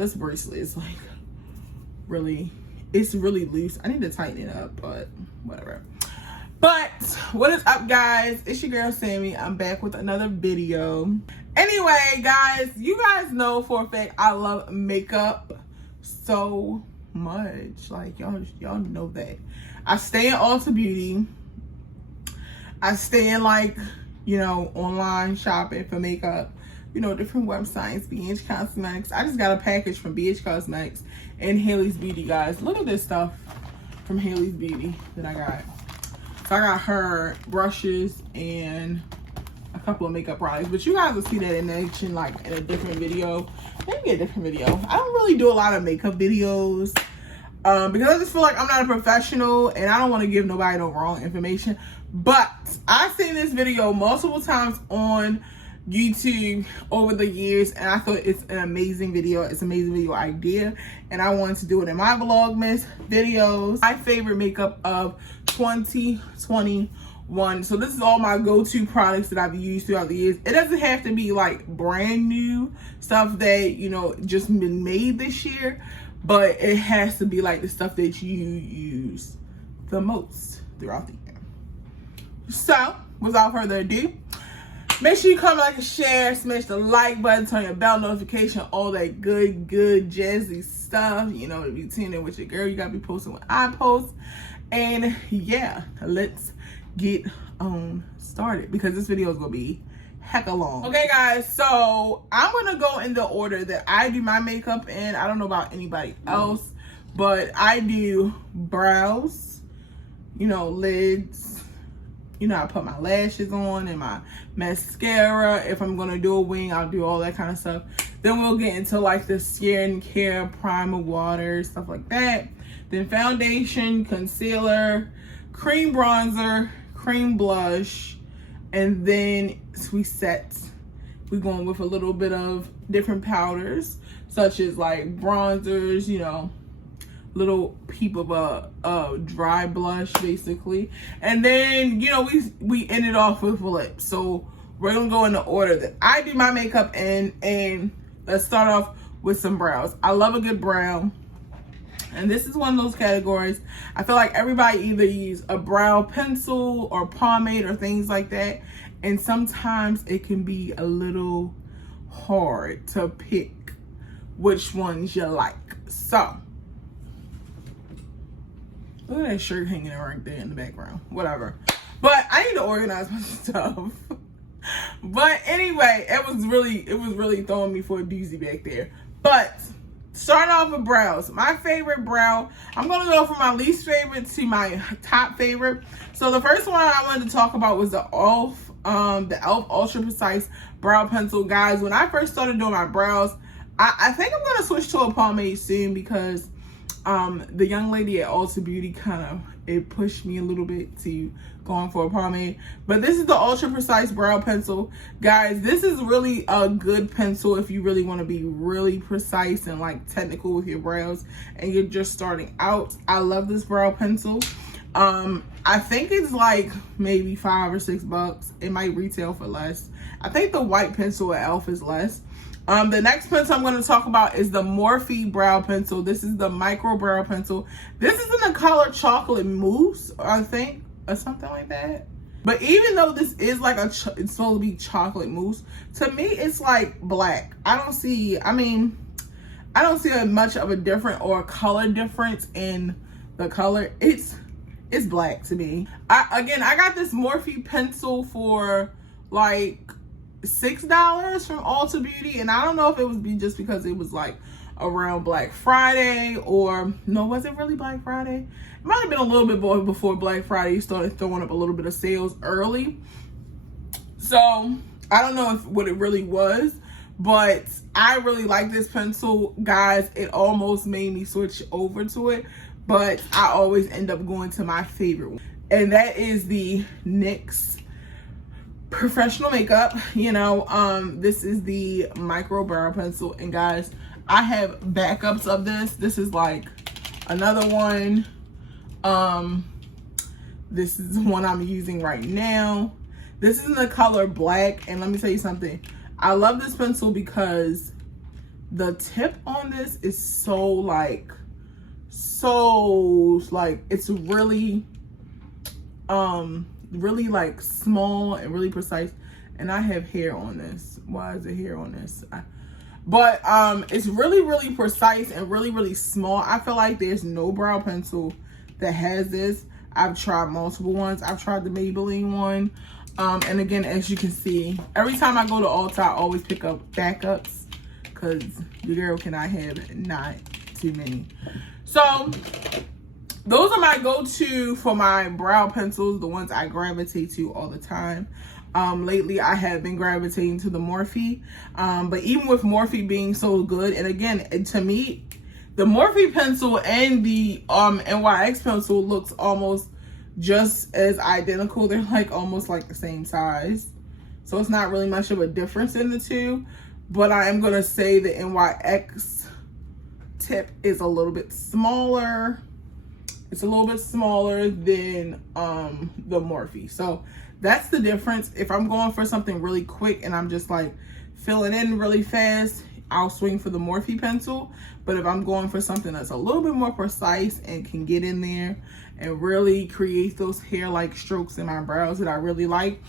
this bracelet is like really, it's really loose. I need to tighten it up, but whatever. But what is up, guys? It's your girl Sammy. I'm back with another video. Anyway, guys, you guys know for a fact I love makeup so much. Like y'all know that. I stay in Ulta Beauty. I stay in, like, you know, online shopping for makeup. You know, different websites, BH Cosmetics. I just got a package from BH Cosmetics and Haley's Beauty, guys. Look at this stuff from Haley's Beauty that I got. So I got her brushes and a couple of makeup products, but you guys will see that in action, like in a different video. Maybe a different video. I don't really do a lot of makeup videos because I just feel like I'm not a professional and I don't want to give nobody no wrong information. But I've seen this video multiple times on YouTube over the years, and I thought it's an amazing video. It's an amazing video idea, and I wanted to do it in my Vlogmas videos. My favorite makeup of 2021. So this is all my go-to products that I've used throughout the years. It doesn't have to be like brand new stuff that, you know, just been made this year, but it has to be like the stuff that you use the most throughout the year. So without further ado, make sure you comment, like, and share, smash the like button, turn your bell notification, all that good jazzy stuff. You know, to be tuning in with your girl, you gotta be posting when I post. And yeah, let's get on started because this video is gonna be hecka long. Okay, guys, so I'm gonna go in the order that I do my makeup in. I don't know about anybody else, but I do brows, you know, lids. You know, I put my lashes on and my mascara. If I'm gonna do a wing, I'll do all that kind of stuff. Then we'll get into like the skincare, primer, water, stuff like that. Then foundation, concealer, cream bronzer, cream blush, and then we set. We're going with a little bit of different powders, such as like bronzers, you know, little peep of a dry blush basically, and then, you know, we ended off with lips. So we're gonna go in the order that I do my makeup in, and let's start off with some brows. I love a good brow, and this is one of those categories. I feel like everybody either use a brow pencil or pomade or things like that, and sometimes it can be a little hard to pick which ones you like. So look at that shirt hanging right there in the background. Whatever. But I need to organize my stuff. But anyway, it was really throwing me for a doozy back there. But starting off with brows. My favorite brow, I'm gonna go from my least favorite to my top favorite. So the first one I wanted to talk about was the e.l.f. Ultra Precise Brow Pencil. Guys, when I first started doing my brows, I think I'm gonna switch to a pomade soon because the young lady at Ulta Beauty it pushed me a little bit to going for a pomade. But this is the Ultra Precise Brow Pencil. Guys, this is really a good pencil if you really want to be really precise and like technical with your brows and you're just starting out. I love this brow pencil. I think it's like maybe $5 or $6. It might retail for less. I think the white pencil at e.l.f. is less. The next pencil I'm going to talk about is the Morphe brow pencil. This is the micro brow pencil. This is in the color Chocolate Mousse, I think, or something like that. But even though this is like it's supposed to be chocolate mousse, to me it's like black. I don't see much of a different or a color difference in the color. It's black to me. I got this Morphe pencil for like $6 from Ulta Beauty, and I don't know if it was just because it was like around Black Friday, or no, was it really Black Friday? It might have been a little bit before Black Friday. You started throwing up a little bit of sales early, so I don't know what it really was, but I really like this pencil, guys. It almost made me switch over to it, but I always end up going to my favorite one, and that is the NYX Professional Makeup. You know, this is the micro brow pencil, and guys, I have backups of this. This is like another one. This is the one I'm using right now. This is in the color black, and let me tell you something. I love this pencil because the tip on this is so like it's really really like small and really precise. And I have hair on this. Why is it hair on this? But it's really, really precise and really, really small. I feel like there's no brow pencil that has this. I've tried multiple ones. I've tried the Maybelline one. And again, as you can see, every time I go to Ulta, I always pick up backups because your girl cannot have not too many. So those are my go-to for my brow pencils, the ones I gravitate to all the time. Lately I have been gravitating to the Morphe, but even with Morphe being so good, and again, to me, the Morphe pencil and the NYX pencil looks almost just as identical. They're like almost like the same size, so it's not really much of a difference in the two. But I am gonna say the NYX tip is a little bit smaller. It's a little bit smaller than the Morphe. So that's the difference. If I'm going for something really quick and I'm just like filling in really fast, I'll swing for the Morphe pencil. But if I'm going for something that's a little bit more precise and can get in there and really create those hair-like strokes in my brows that I really like,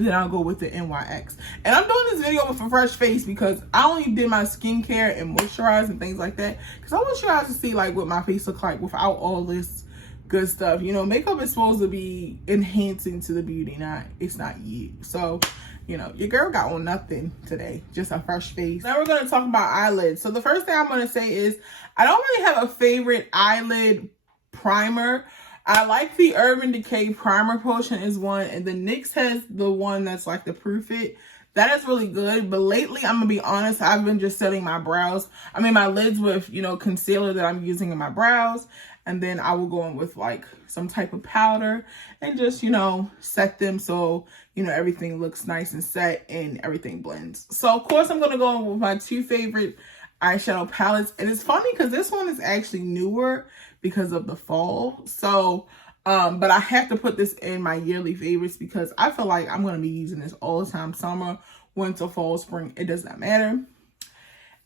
then I'll go with the NYX. And I'm doing this video with a fresh face because I only did my skincare and moisturize and things like that because I want you guys to see like what my face looks like without all this good stuff. You know, makeup is supposed to be enhancing to the beauty, it's not you. So, you know, your girl got on nothing today, just a fresh face. Now we're going to talk about eyelids. So the first thing I'm going to say is I don't really have a favorite eyelid primer. I like the Urban Decay Primer Potion is one, and the NYX has the one that's like the Proof It. That is really good, but lately, I'm gonna be honest, I've been just setting my brows, my lids with, you know, concealer that I'm using in my brows, and then I will go in with like some type of powder and just, you know, set them so, you know, everything looks nice and set and everything blends. So of course, I'm gonna go in with my two favorite eyeshadow palettes, and it's funny because this one is actually newer because of the fall. So but I have to put this in my yearly favorites because I feel like I'm going to be using this all the time. Summer, winter, fall, spring, it does not matter.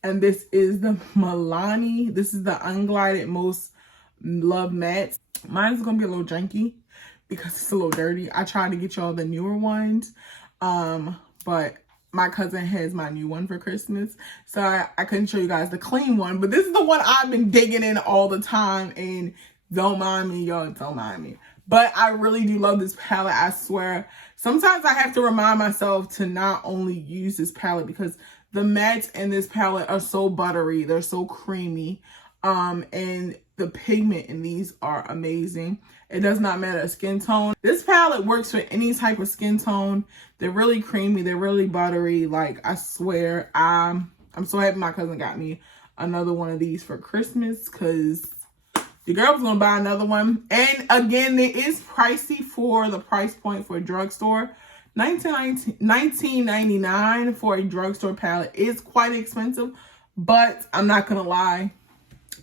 And this is the Milani. This is the Unglided Most Love Matte. Mine is going to be a little janky because it's a little dirty. I tried to get y'all the newer ones, but my cousin has my new one for Christmas, so I couldn't show you guys the clean one. But this is the one I've been digging in all the time, and don't mind me, y'all, don't mind me. But I really do love this palette, I swear. Sometimes I have to remind myself to not only use this palette because the mattes in this palette are so buttery, they're so creamy, and the pigment in these are amazing. It does not matter skin tone. This palette works for any type of skin tone. They're really creamy, they're really buttery. Like, I swear, I'm so happy my cousin got me another one of these for Christmas because the girl was gonna buy another one. And again, it is pricey for the price point for a drugstore. $19.99 for a drugstore palette is quite expensive, but I'm not gonna lie,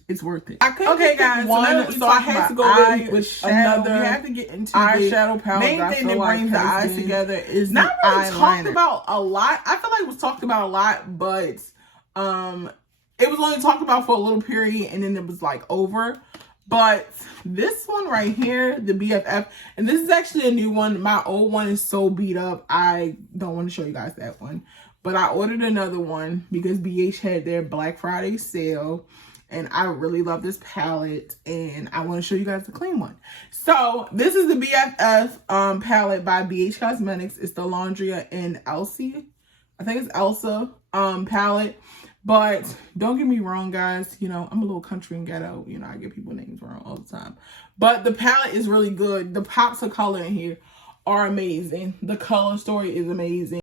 it's worth it. Okay, guys, so I had to go with another. We have to get into eyeshadow palette. Main thing that brings the eyes together is not really talked about a lot. I feel like it was talked about a lot, but it was only talked about for a little period, and then it was like over. But this one right here, the BFF, and this is actually a new one. My old one is so beat up, I don't want to show you guys that one. But I ordered another one because BH had their Black Friday sale. And I really love this palette, and I want to show you guys the clean one. So this is the BFF palette by BH Cosmetics. It's the Laundria and Elsie, I think it's Elsa palette. But don't get me wrong, guys. You know, I'm a little country and ghetto. You know, I get people names wrong all the time. But the palette is really good. The pops of color in here are amazing. The color story is amazing.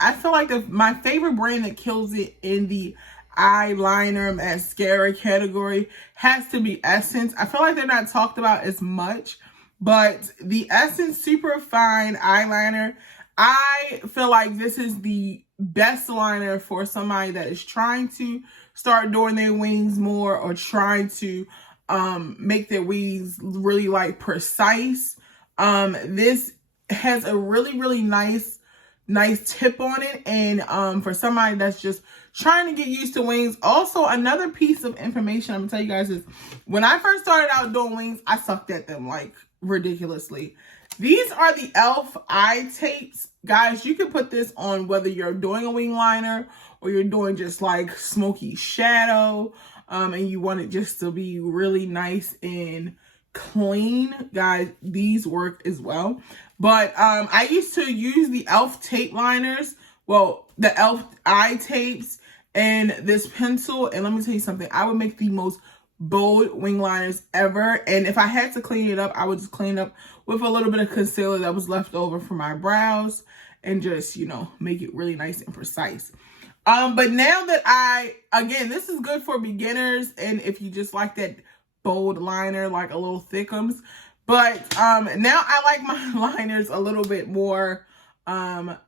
I feel like my favorite brand that kills it in the eyeliner mascara category has to be Essence. I feel like they're not talked about as much, but the Essence Super Fine Eyeliner, I feel like this is the best liner for somebody that is trying to start doing their wings more or trying to make their wings really like precise. This has a really nice tip on it, and for somebody that's just trying to get used to wings. Also, another piece of information I'm gonna tell you guys is, when I first started out doing wings, I sucked at them like ridiculously. These are the e.l.f. eye tapes. Guys, you can put this on whether you're doing a wing liner or you're doing just like smoky shadow, and you want it just to be really nice and clean. Guys, these work as well. But I used to use the e.l.f. tape liners, well, the e.l.f. eye tapes and this pencil, and let me tell you something, I would make the most bold wing liners ever. And if I had to clean it up, I would just clean it up with a little bit of concealer that was left over from my brows and just, you know, make it really nice and precise. But now that again, this is good for beginners and if you just like that bold liner, like a little thickums. But now I like my liners a little bit more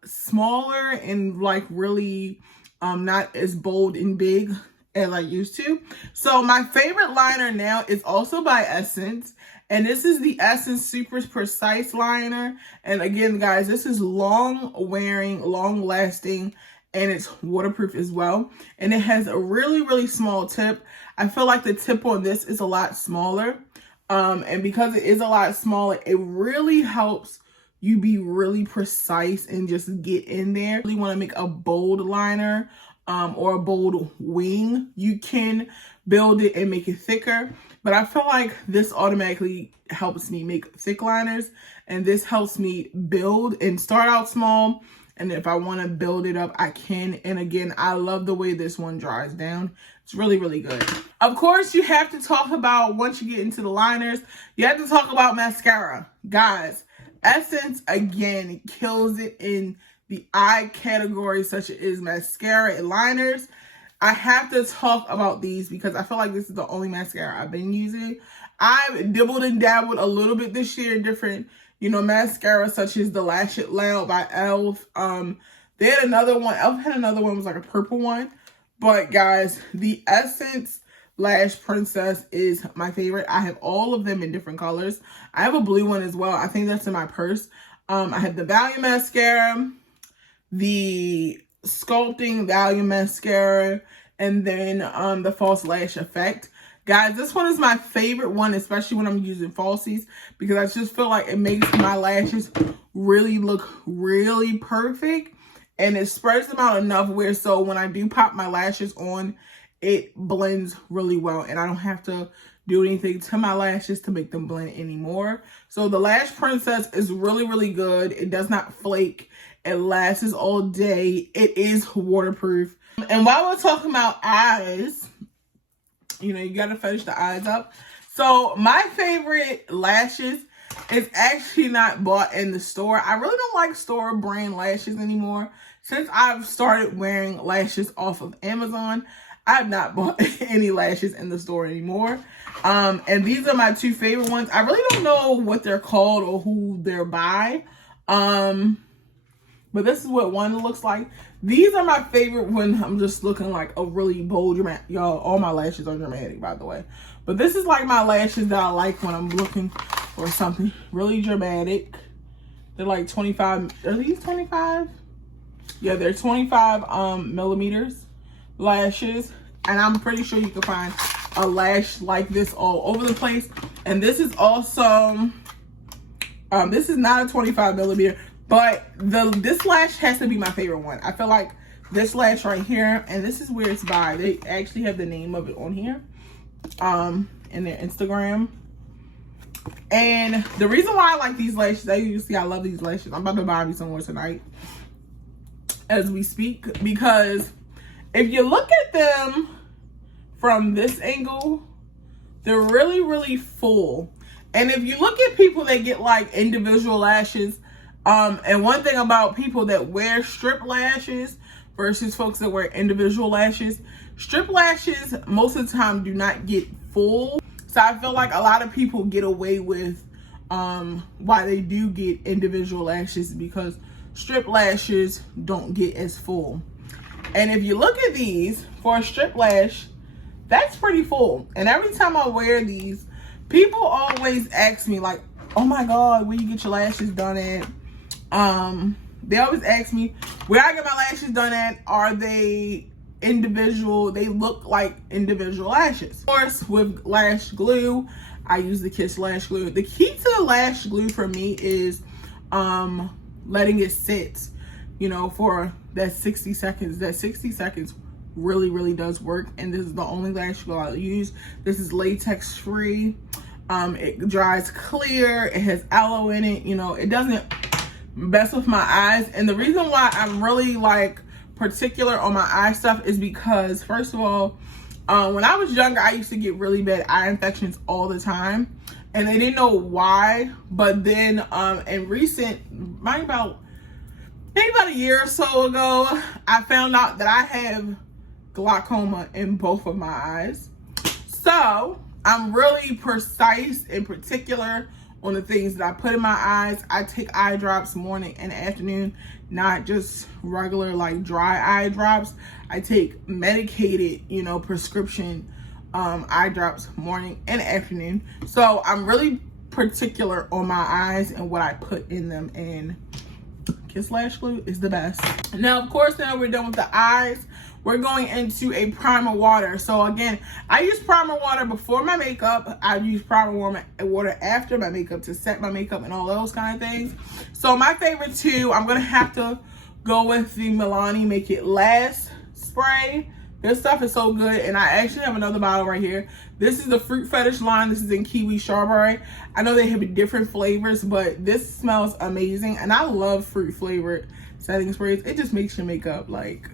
smaller and like really not as bold and big as I used to. So my favorite liner now is also by Essence, and this is the Essence Super Precise Liner. And again, guys, this is long wearing, long lasting, and it's waterproof as well. And it has a really small tip. I feel like the tip on this is a lot smaller. And because it is a lot smaller, it really helps you be really precise and just get in there. If you really want to make a bold liner or a bold wing, you can build it and make it thicker. But I feel like this automatically helps me make thick liners, and this helps me build and start out small. And if I want to build it up, I can. And again, I love the way this one dries down. It's really good. Of course, you have to talk about, once you get into the liners, you have to talk about mascara. Guys, Essence, again, kills it in the eye category, such as mascara and liners. I have to talk about these because I feel like this is the only mascara I've been using. I've dibbled and dabbled a little bit this year in different, you know, mascara, such as the Lash Glue by e.l.f. They had another one. e.l.f. had another one, it was like a purple one. But guys, the Essence Lash Princess is my favorite. I have all of them in different colors. I have a blue one as well. I think that's in my purse. I have the Volume Mascara, the Sculpting Volume Mascara, and then the False Lash Effect. Guys, this one is my favorite one, especially when I'm using falsies, because I just feel like it makes my lashes really look really perfect. And it spreads them out enough where so when I do pop my lashes on, it blends really well. And I don't have to do anything to my lashes to make them blend anymore. So the Lash Princess is really good. It does not flake. It lasts all day. It is waterproof. And while we're talking about eyes, you know, you got to finish the eyes up. So my favorite lashes is actually not bought in the store. I really don't like store brand lashes anymore. Since I've started wearing lashes off of Amazon, I've not bought any lashes in the store anymore. And these are my two favorite ones. I really don't know what they're called or who they're by. But this is what one looks like. These are my favorite when I'm just looking like a really bold, dramatic. Y'all, all my lashes are dramatic, by the way. But this is like my lashes that I like when I'm looking for something really dramatic. They're like 25. Are these 25? Yeah, they're 25 millimeters lashes. And I'm pretty sure you can find a lash like this all over the place. And this is also, this is not a 25 millimeter. But this lash has to be my favorite one. I feel like this lash right here, and this is where it's by. They actually have the name of it on here, in their Instagram. And the reason why I like these lashes, as you see, I love these lashes. I'm about to buy me some more tonight as we speak, because if you look at them from this angle, they're really full. And if you look at people that get like individual lashes, and one thing about people that wear strip lashes versus folks that wear individual lashes, strip lashes most of the time do not get full. So I feel like a lot of people get away with why they do get individual lashes, because strip lashes don't get as full. And if you look at these, for a strip lash, that's pretty full. And every time I wear these, people always ask me like, oh my God, where you get your lashes done at? They always ask me where I get my lashes done at. Are they individual? They look like individual lashes. Of course, with Lash Glue, I use the Kiss Lash Glue. The key to the Lash Glue for me is letting it sit, you know, for that 60 seconds. That 60 seconds really does work. And this is the only lash glue I'll use. This is latex free. It dries clear. It has aloe in it. You know, it doesn't mess with my eyes. And the reason why I'm really like particular on my eye stuff is because, first of all, when I was younger, I used to get really bad eye infections all the time, and they didn't know why. But then in recent, maybe about a year or so ago, I found out that I have glaucoma in both of my eyes. So I'm really precise and particular on the things that I put in my eyes. I take eye drops morning and afternoon, not just regular like dry eye drops. I take medicated, you know, prescription eye drops morning and afternoon. So I'm really particular on my eyes and what I put in them, and Kiss Lash Glue is the best. Now, of course, now we're done with the eyes, we're going into a primer water. So again, I use primer water before my makeup. I use primer water after my makeup to set my makeup and all those kind of things. So my favorite two, I'm gonna have to go with the Milani Make It Last spray. This stuff is so good, and I actually have another bottle right here. This is the Fruit Fetish line. This is in kiwi strawberry. I know they have different flavors, but this smells amazing, and I love fruit flavored setting sprays. It just makes your makeup like,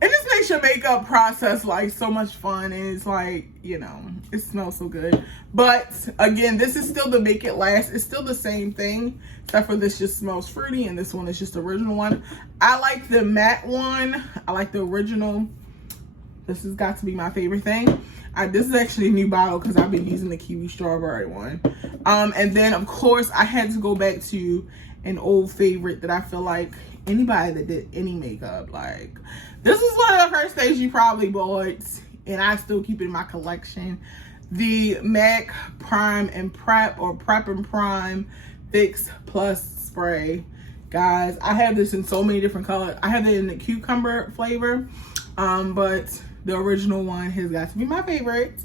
it just makes your makeup process like so much fun, and it's like, you know, it smells so good. But again, this is still the Make It Last. It's still the same thing, except for this just smells fruity, and this one is just the original one. I like the matte one. I like the original. This has got to be my favorite thing. This is actually a new bottle because I've been using the kiwi strawberry one. And then of course I had to go back to an old favorite that I feel like anybody that did any makeup, like, this is one of the first things you probably bought, and I still keep it in my collection. The MAC Prime and Prep, or Prep and Prime Fix Plus Spray. Guys, I have this in so many different colors. I have it in the cucumber flavor, but the original one has got to be my favorite.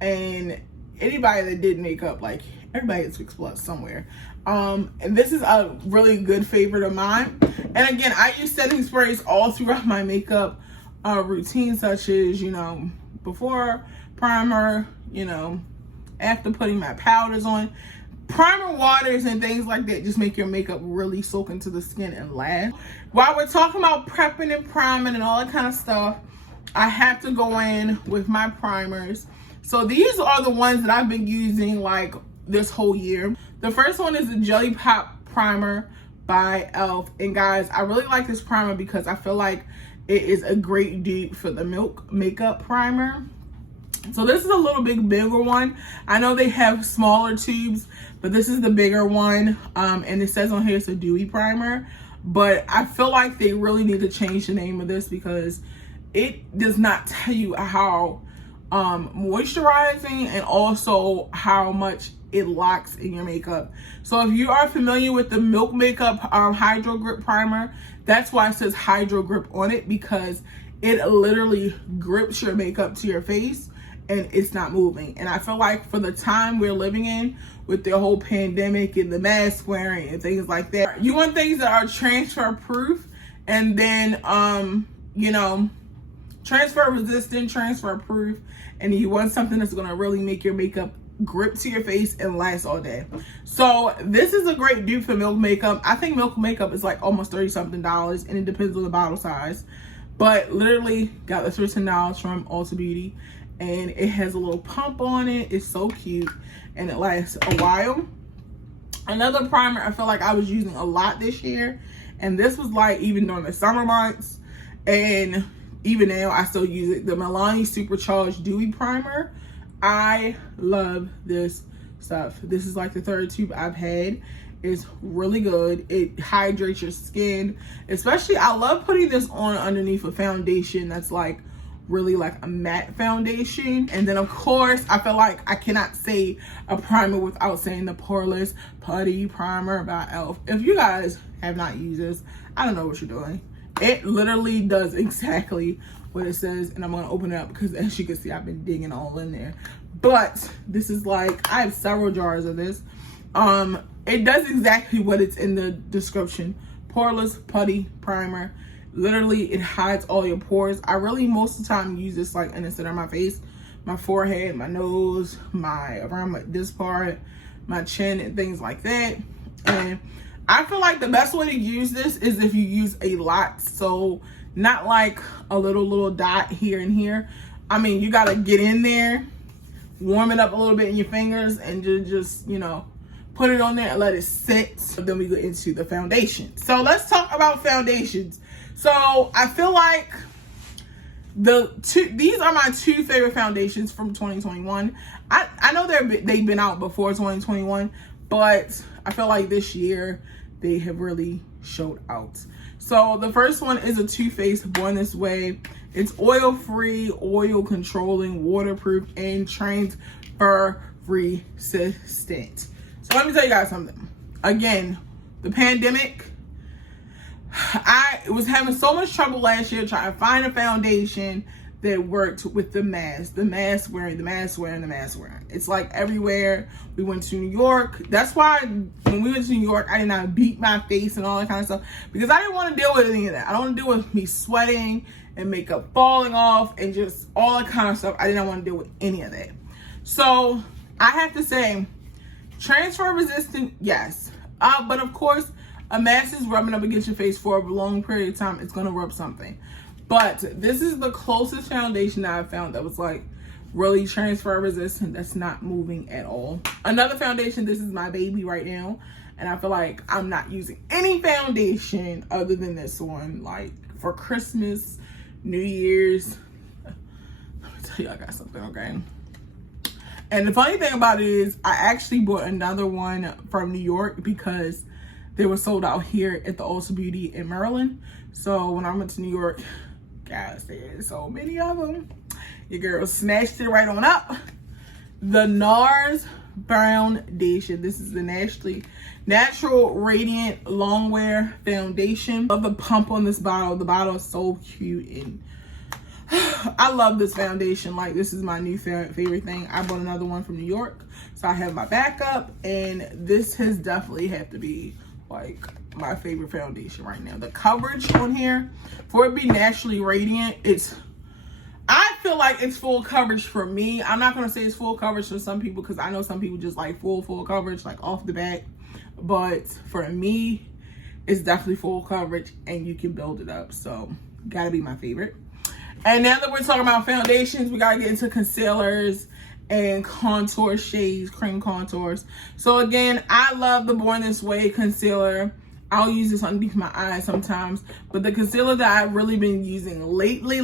And anybody that did makeup, like, everybody gets Fix Plus somewhere. And this is a really good favorite of mine. And again, I use setting sprays all throughout my makeup routine, such as, you know, before primer, you know, after putting my powders on. Primer waters and things like that just make your makeup really soak into the skin and last. While we're talking about prepping and priming and all that kind of stuff, I have to go in with my primers. So these are the ones that I've been using like this whole year. The first one is the Jelly Pop Primer by e.l.f. And guys, I really like this primer because I feel like it is a great dupe for the Milk Makeup Primer. So this is a little bigger one. I know they have smaller tubes, but this is the bigger one. And it says on here it's a dewy primer. But I feel like they really need to change the name of this because it does not tell you how moisturizing and also how much it locks in your makeup. So if you are familiar with the Milk Makeup Hydro Grip Primer, that's why it says Hydro Grip on it, because it literally grips your makeup to your face and it's not moving. And I feel like for the time we're living in with the whole pandemic and the mask wearing and things like that, you want things that are transfer proof and then you know, transfer resistant, transfer proof, and you want something that's going to really make your makeup grip to your face and last all day. So this is a great dupe for Milk Makeup. I think Milk Makeup is like almost $30-something, and it depends on the bottle size, but literally got this for $10 from Ulta Beauty, and it has a little pump on it. It's so cute and it lasts a while. Another primer I feel like I was using a lot this year, and this was like even during the summer months, and even now I still use it, the Milani Supercharged Dewy Primer. I love this stuff. This is like the third tube I've had. It's really good. It hydrates your skin. Especially, I love putting this on underneath a foundation that's like really like a matte foundation. And then of course, I feel like I cannot say a primer without saying the Poreless Putty Primer by e.l.f. If you guys have not used this, I don't know what you're doing. It literally does exactly what it says, and I'm gonna open it up because as you can see, I've been digging all in there. But this is like, I have several jars of this. It does exactly what it's in the description. Poreless Putty Primer. Literally, it hides all your pores. I really most of the time use this like in the center of my face, my forehead, my nose, around this part, my chin, and things like that. And I feel like the best way to use this is if you use a lot. So not like a little dot here and here. I mean, you gotta get in there, warm it up a little bit in your fingers, and just you know, put it on there and let it sit. Then we go into the foundation. So let's talk about foundations. So I feel like these are my two favorite foundations from 2021. I know they've been out before 2021, but I feel like this year they have really showed out. So the first one is a Too Faced Born This Way. It's oil-free, oil-controlling, waterproof, and transfer resistant. So let me tell you guys something. Again, the pandemic, I was having so much trouble last year trying to find a foundation that worked with the mask wearing. It's like everywhere. We went to New York. That's why when we went to New York, I did not beat my face and all that kind of stuff because I didn't want to deal with any of that. I don't want to deal with me sweating and makeup falling off and just all that kind of stuff. I didn't want to deal with any of that. So I have to say, transfer resistant, yes. But of course, a mask is rubbing up against your face for a long period of time. It's going to rub something. But this is the closest foundation that I found that was like really transfer resistant, that's not moving at all. Another foundation, this is my baby right now. And I feel like I'm not using any foundation other than this one. Like for Christmas, New Year's. Let me tell you, I got something, okay? And the funny thing about it is I actually bought another one from New York because they were sold out here at the Ulta Beauty in Maryland. So when I went to New York, guys, there's so many of them. Your girl snatched it right on up. The NARS Foundation. This is the Natural Radiant Longwear Foundation. Love the pump on this bottle. The bottle is so cute and I love this foundation. Like, this is my new favorite thing. I bought another one from New York, so I have my backup, and this has definitely had to be like my favorite foundation right now. The coverage on here, for it to be naturally radiant, I feel like it's full coverage for me. I'm not gonna say it's full coverage for some people because I know some people just like full coverage, like off the bat. But for me, it's definitely full coverage and you can build it up. So gotta be my favorite. And now that we're talking about foundations, we gotta get into concealers and contour shades, cream contours. So again, I love the Born This Way concealer. I'll use this underneath my eyes sometimes, but the concealer that I've really been using lately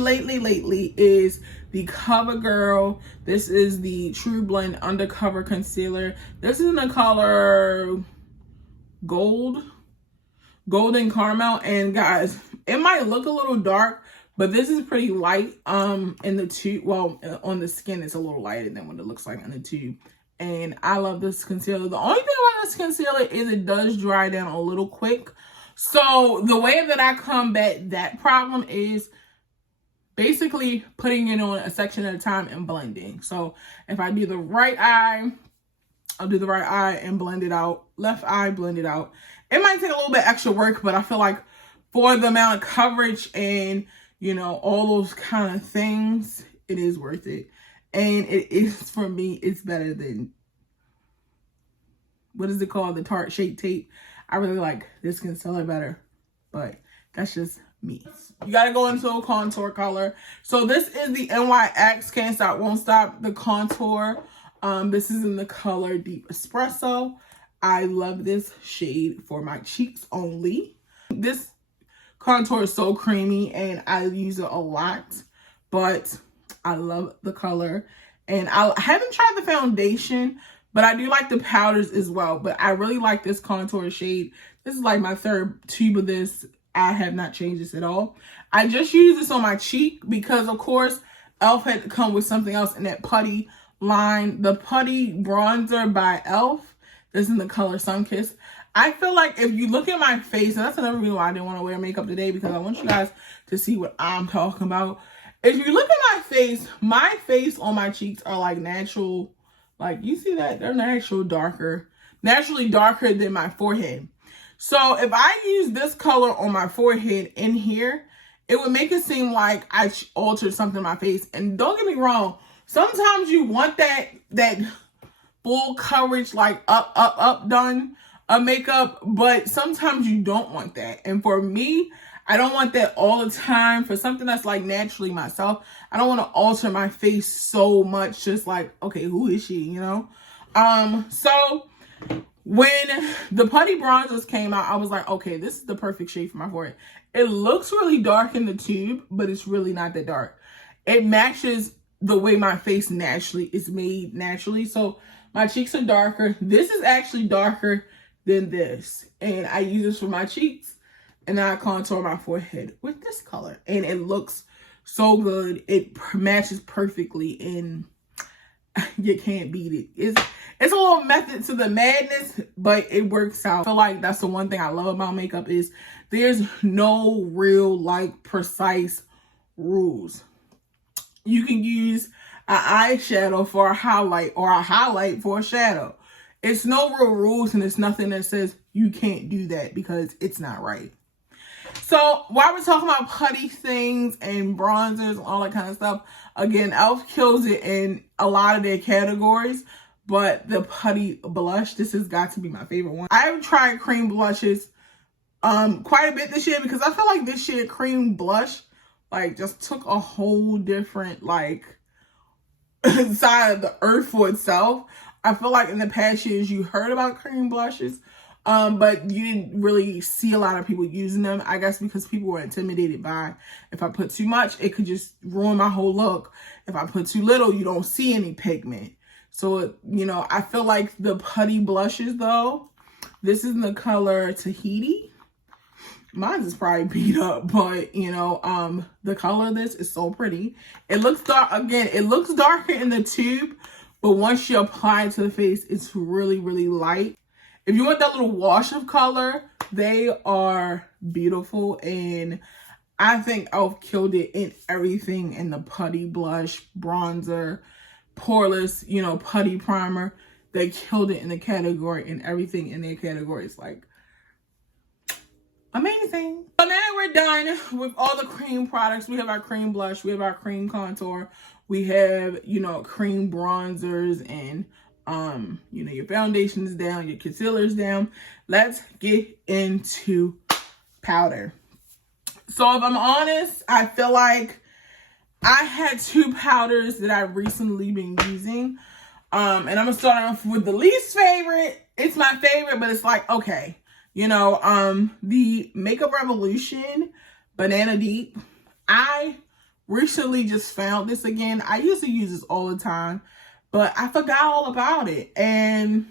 is the CoverGirl. This is the True Blend Undercover Concealer. This is in the color Golden Caramel, and guys, it might look a little dark, but this is pretty light in the tube. Well, on the skin, it's a little lighter than what it looks like on the tube. And I love this concealer. The only thing about this concealer is it does dry down a little quick. So the way that I combat that problem is basically putting it on a section at a time and blending. So if I do the right eye, I'll do the right eye and blend it out. Left eye, blend it out. It might take a little bit extra work, but I feel like for the amount of coverage and, you know, all those kind of things, it is worth it. And it is, for me, it's better than, what is it called? The Tarte Shape Tape. I really like this concealer better, but that's just me. You gotta go into a contour color. So this is the NYX Can't Stop Won't Stop, the contour. This is in the color Deep Espresso. I love this shade for my cheeks only. This contour is so creamy and I use it a lot, but I love the color. And I haven't tried the foundation, but I do like the powders as well. But I really like this contour shade. This is like my third tube of this. I have not changed this at all. I just use this on my cheek because, of course, e.l.f. had to come with something else in that putty line. The Putty Bronzer by e.l.f. This is in the color Sunkiss. I feel like if you look at my face, and that's another reason why I didn't want to wear makeup today, because I want you guys to see what I'm talking about. If you look at my face on my cheeks are like natural, like you see that? They're naturally darker than my forehead. So if I use this color on my forehead in here, it would make it seem like I altered something in my face. And don't get me wrong, sometimes you want that full coverage, like up done makeup, but sometimes you don't want that. And for me, I don't want that all the time. For something that's like naturally myself, I don't want to alter my face so much, just like, okay, who is she, you know? So when the Putty Bronzers came out, I was like, okay, this is the perfect shade for my forehead. It looks really dark in the tube, but it's really not that dark. It matches the way my face naturally is made naturally. So my cheeks are darker. This is actually darker than this. And I use this for my cheeks. And then I contour my forehead with this color. And it looks so good. It matches perfectly. And you can't beat it. It's a little method to the madness, but it works out. I feel like that's the one thing I love about makeup is there's no real like precise rules. You can use an eyeshadow for a highlight or a highlight for a shadow. It's no real rules, and it's nothing that says you can't do that because it's not right. So while we're talking about putty things and bronzers and all that kind of stuff, again, e.l.f. kills it in a lot of their categories. But the Putty Blush, this has got to be my favorite one. I have tried cream blushes quite a bit this year because I feel like this year cream blush like just took a whole different like side of the earth for itself. I feel like in the past years you heard about cream blushes, but you didn't really see a lot of people using them. I guess because people were intimidated by if I put too much, it could just ruin my whole look. If I put too little, you don't see any pigment. So, you know, I feel like the Putty blushes, though, this is in the color Tahiti. Mine is probably beat up, but, you know, the color of this is so pretty. It looks dark. Again, it looks darker in the tube, but once you apply it to the face, it's really, really light. If you want that little wash of color, they are beautiful. And I think e.l.f. killed it in everything in the Putty Blush, Bronzer, Poreless, you know, Putty Primer. They killed it in the category, and everything in their category is like amazing. So now we're done with all the cream products. We have our cream blush, we have our cream contour, we have, you know, cream bronzers, and you know, your foundation is down, your concealer is down. Let's get into powder. So if I'm honest, I feel like I had two powders that I've recently been using. And I'm gonna start off with the least favorite. It's my favorite, but it's like, okay, you know, the Makeup Revolution Banana Deep. I recently just found this again. I used to use this all the time, but I forgot all about it. And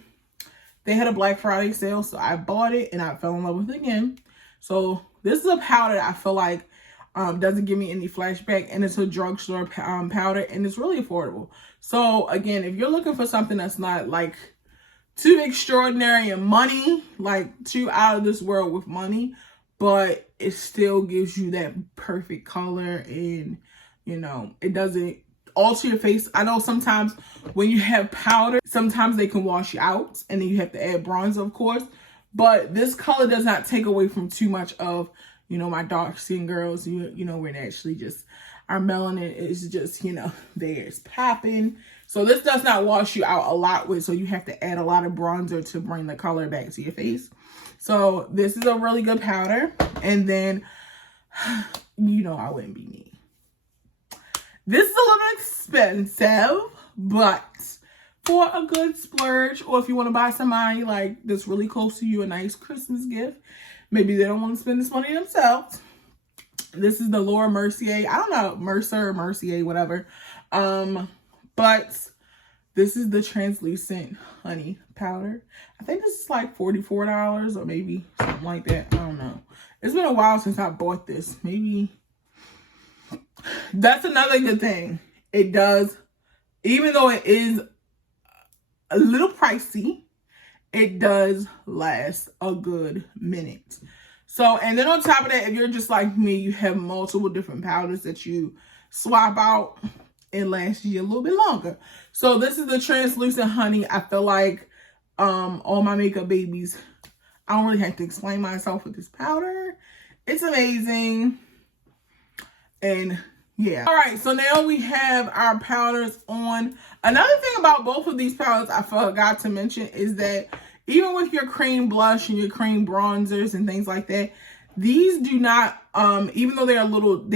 they had a Black Friday sale, so I bought it and I fell in love with it again. So this is a powder that I feel like doesn't give me any flashback, and it's a drugstore powder, and it's really affordable. So again, if you're looking for something that's not like too extraordinary in money, like too out of this world with money, but it still gives you that perfect color, and you know, it doesn't alter your face. I know sometimes when you have powder, sometimes they can wash you out, and then you have to add bronzer, of course, but this color does not take away from too much of, you know, my dark skin girls. You know, we're actually just, our melanin is just, you know, there's popping. So this does not wash you out a lot with, so you have to add a lot of bronzer to bring the color back to your face. So this is a really good powder. And then, you know, I wouldn't be me. This is a little expensive, but for a good splurge, or if you want to buy somebody like that's really close to you a nice Christmas gift, maybe they don't want to spend this money themselves. This is the Laura Mercier. I don't know, Mercer, Mercier, whatever. But this is the translucent honey powder. I think this is like $44 or maybe something like that. I don't know. It's been a while since I bought this. Maybe. That's another good thing. it does, even though it is a little pricey, it does last a good minute. So, and then on top of that, if you're just like me, you have multiple different powders that you swap out, it lasts you a little bit longer. So this is the Translucent Honey. I feel like all my makeup babies, I don't really have to explain myself with this powder. It's amazing. And yeah. All right, so now we have our powders on. Another thing about both of these powders I forgot to mention is that even with your cream blush and your cream bronzers and things like that, these do not, even though they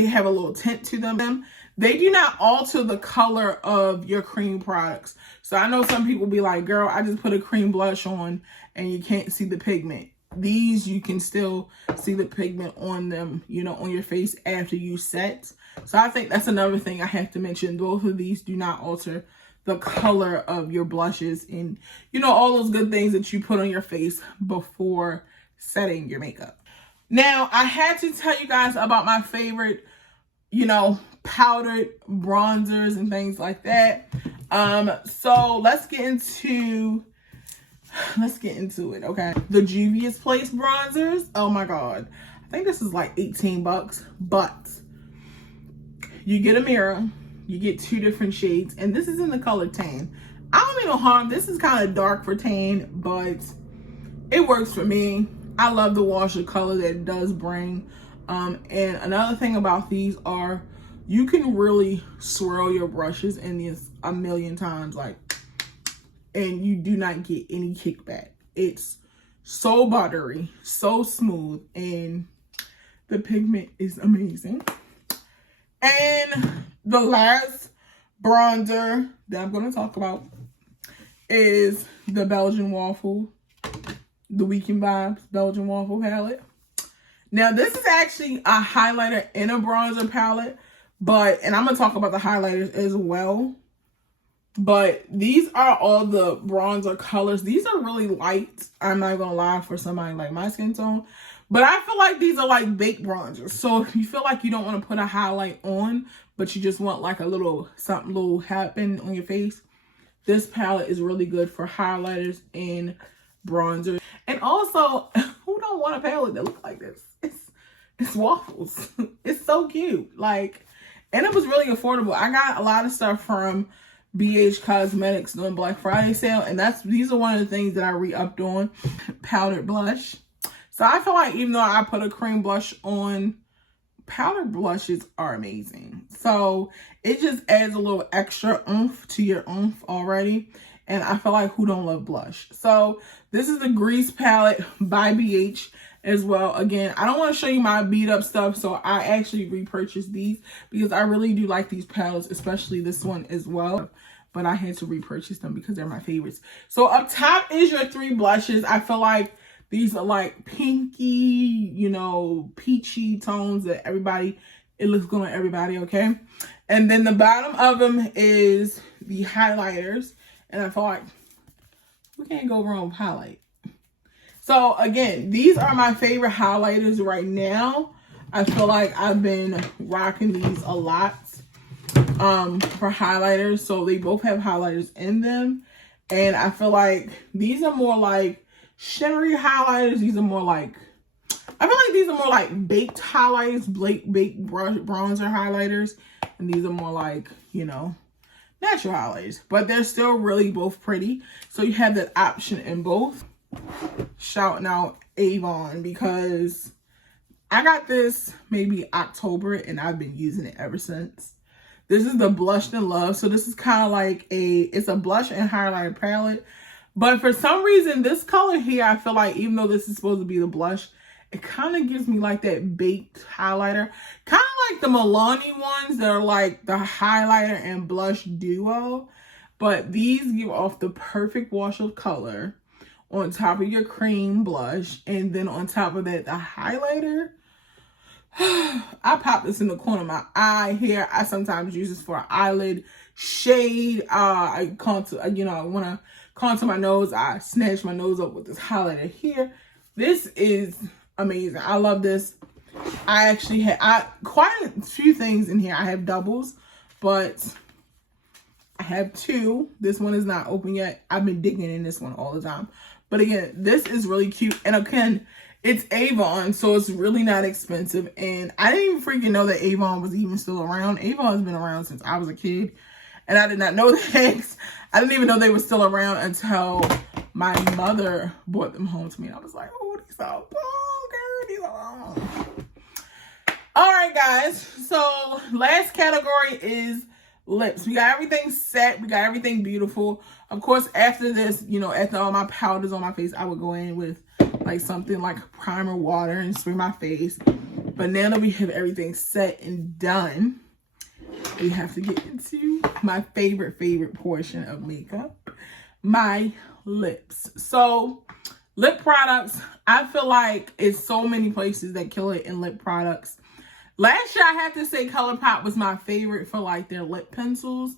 have a little tint to them, they do not alter the color of your cream products. So I know some people be like, girl, I just put a cream blush on and you can't see the pigment. These, you can still see the pigment on them, you know, on your face after you set. So I think that's another thing I have to mention. Both of these do not alter the color of your blushes and, you know, all those good things that you put on your face before setting your makeup. Now, I had to tell you guys about my favorite, you know, powdered bronzers and things like that. So let's get into it, okay? The Juvia's Place bronzers. Oh my God. I think this is like 18 bucks, but you get a mirror, you get 2 different shades, and this is in the color tan. I don't mean no harm. This is kind of dark for tan, but it works for me. I love the wash of color that it does bring. And another thing about these are you can really swirl your brushes in these a million times, like, and you do not get any kickback. It's so buttery, so smooth, and the pigment is amazing. And the last bronzer that I'm going to talk about is the Belgian Waffle, the Weekend Vibes Belgian Waffle palette. Now, this is actually a highlighter and a bronzer palette, and I'm going to talk about the highlighters as well. But these are all the bronzer colors. These are really light. I'm not going to lie, for somebody like my skin tone. But I feel like these are like baked bronzers. So if you feel like you don't want to put a highlight on, but you just want like a little something little happen on your face, this palette is really good for highlighters and bronzers. And also, who don't want a palette that looks like this? It's Waffles. It's so cute. Like, and it was really affordable. I got a lot of stuff from BH Cosmetics doing Black Friday sale, and these are one of the things that I re-upped on. Powdered blush. So I feel like even though I put a cream blush on, powdered blushes are amazing. So it just adds a little extra oomph to your oomph already. And I feel like who don't love blush? So this is the Grease palette by BH as well. Again, I don't want to show you my beat up stuff, so I actually repurchased these because I really do like these palettes, especially this one as well. But I had to repurchase them because they're my favorites. So up top is your 3 blushes. I feel like these are like pinky, you know, peachy tones that it looks good on everybody, okay? And then the bottom of them is the highlighters. And I feel like we can't go wrong with highlight. So again, these are my favorite highlighters right now. I feel like I've been rocking these a lot for highlighters. So they both have highlighters in them. And I feel like these are more like shimmery highlighters. These are more like, I feel like these are more like baked highlighters, baked bronzer highlighters. And these are more like, you know, natural highlighters. But they're still really both pretty. So you have that option in both. Shouting out Avon because I got this maybe October and I've been using it ever since. This is the Blush in Love. So this is kind of like it's a blush and highlighter palette. But for some reason, this color here, I feel like even though this is supposed to be the blush, it kind of gives me like that baked highlighter. Kind of like the Milani ones that are like the highlighter and blush duo. But these give off the perfect wash of color on top of your cream blush. And then on top of that, the highlighter. I pop this in the corner of my eye here. I sometimes use this for an eyelid shade. I contour, you know, I want to contour my nose. I snatch my nose up with this highlighter here. This is amazing. I love this. I actually have quite a few things in here. I have doubles, but I have two. This one is not open yet. I've been digging in this one all the time. But again, this is really cute. And again, it's Avon, so it's really not expensive. And I didn't even freaking know that Avon was even still around. Avon has been around since I was a kid. And I did not know that. I didn't even know they were still around until my mother brought them home to me. And I was like, oh, these are long, girl. These are long. All right, guys. So last category is lips. We got everything set. We got everything beautiful. Of course, after this, you know, after all my powders on my face, I would go in with like something like primer water and spray my face. But now that we have everything set and done, we have to get into my favorite portion of makeup, my lips. So lip products, I feel like it's so many places that kill it in lip products. Last year, I have to say ColourPop was my favorite for like their lip pencils.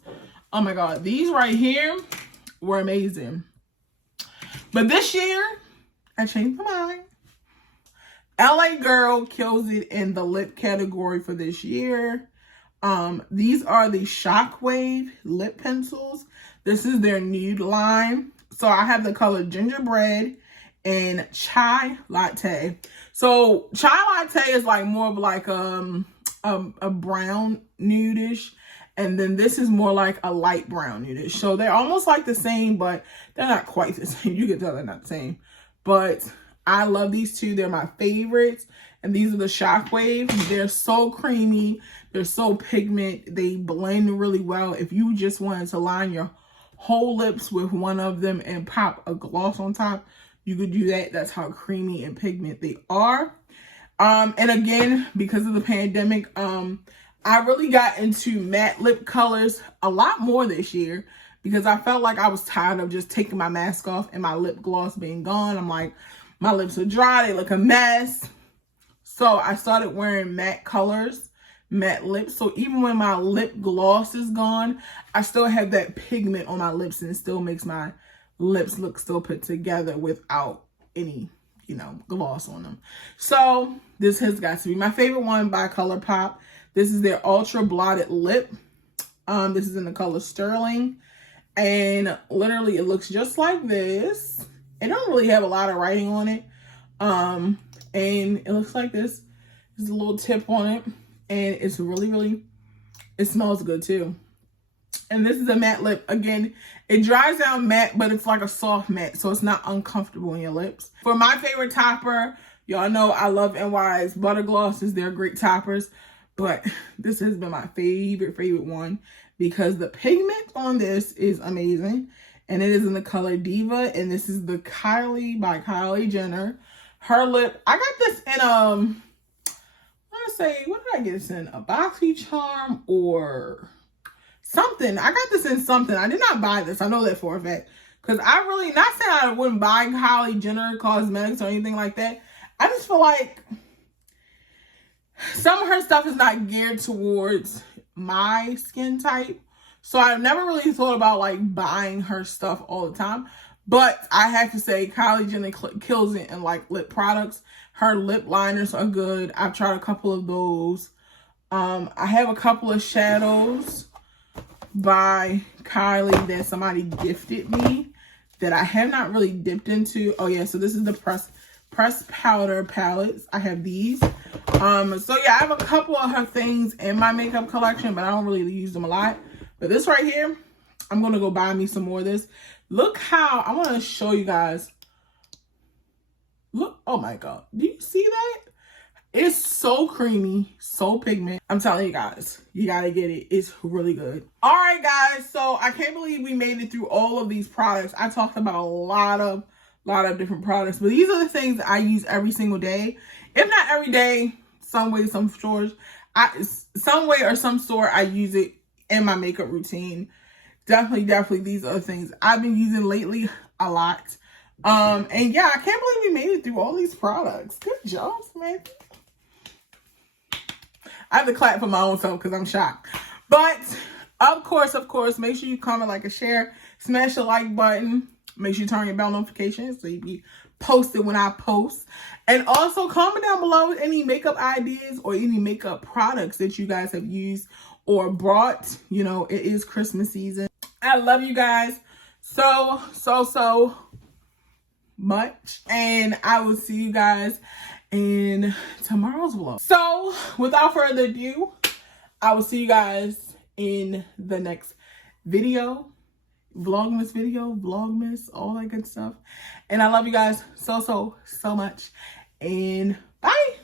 Oh my God, these right here were amazing. But this year, I changed my mind. LA Girl kills it in the lip category for this year. These are the Shockwave Lip Pencils. This is their nude line. So I have the color Gingerbread and Chai Latte. So Chai Latte is like more of like a brown nudish. And then this is more like a light brown nudish. So they're almost like the same, but they're not quite the same. You can tell they're not the same. But I love these two. They're my favorites. And these are the Shockwave. They're so creamy. They're so pigment. They blend really well. If you just wanted to line your whole lips with one of them and pop a gloss on top, you could do that. That's how creamy and pigment they are. And again, because of the pandemic, I really got into matte lip colors a lot more this year because I felt like I was tired of just taking my mask off and my lip gloss being gone. I'm like, my lips are dry. They look a mess. So I started wearing matte colors, matte lips. So even when my lip gloss is gone, I still have that pigment on my lips and it still makes my lips look still put together without any, you know, gloss on them. So this has got to be my favorite one by ColourPop. This is their Ultra Blotted Lip. This is in the color Sterling. And literally it looks just like this. It don't really have a lot of writing on it. And it looks like this. There's a little tip on it. And it's really, it smells good too. And this is a matte lip. Again, it dries down matte, but it's like a soft matte. So it's not uncomfortable in your lips. For my favorite topper, y'all know I love NY's Butter Glosses. They're great toppers. But this has been my favorite one. Because the pigment on this is amazing. And it is in the color Diva. And this is the Kylie by Kylie Jenner. Her lip, I got this in I want to say, what did I get this in? A BoxyCharm or something. I got this in something. I did not buy this. I know that for a fact. Because I really, not saying I wouldn't buy Kylie Jenner cosmetics or anything like that. I just feel like some of her stuff is not geared towards my skin type. So I've never really thought about like buying her stuff all the time. But I have to say Kylie Jenner kills it in like lip products. Her lip liners are good. I've tried a couple of those. I have a couple of shadows by Kylie that somebody gifted me that I have not really dipped into. Oh yeah, so this is the pressed powder palettes. I have these. So yeah, I have a couple of her things in my makeup collection, but I don't really use them a lot. But this right here, I'm gonna go buy me some more of this. Look how, I want to show you guys. Look, oh my God. Do you see that? It's so creamy, so pigment. I'm telling you guys, you got to get it. It's really good. All right, guys. So I can't believe we made it through all of these products. I talked about a lot of different products, but these are the things I use every single day. If not every day, some way, some stores, some way or some store, I use it in my makeup routine. Definitely these are the things I've been using lately a lot. And yeah, I can't believe we made it through all these products. Good job, man. I have to clap for my own self because I'm shocked. But of course, make sure you comment, like, and share. Smash the like button. Make sure you turn your bell notifications so you be posted when I post. And also comment down below any makeup ideas or any makeup products that you guys have used or brought. You know, it is Christmas season. I love you guys so much. And I will see you guys in tomorrow's vlog. So without further ado, I will see you guys in the next video. Vlogmas, all that good stuff. And I love you guys so much. And bye.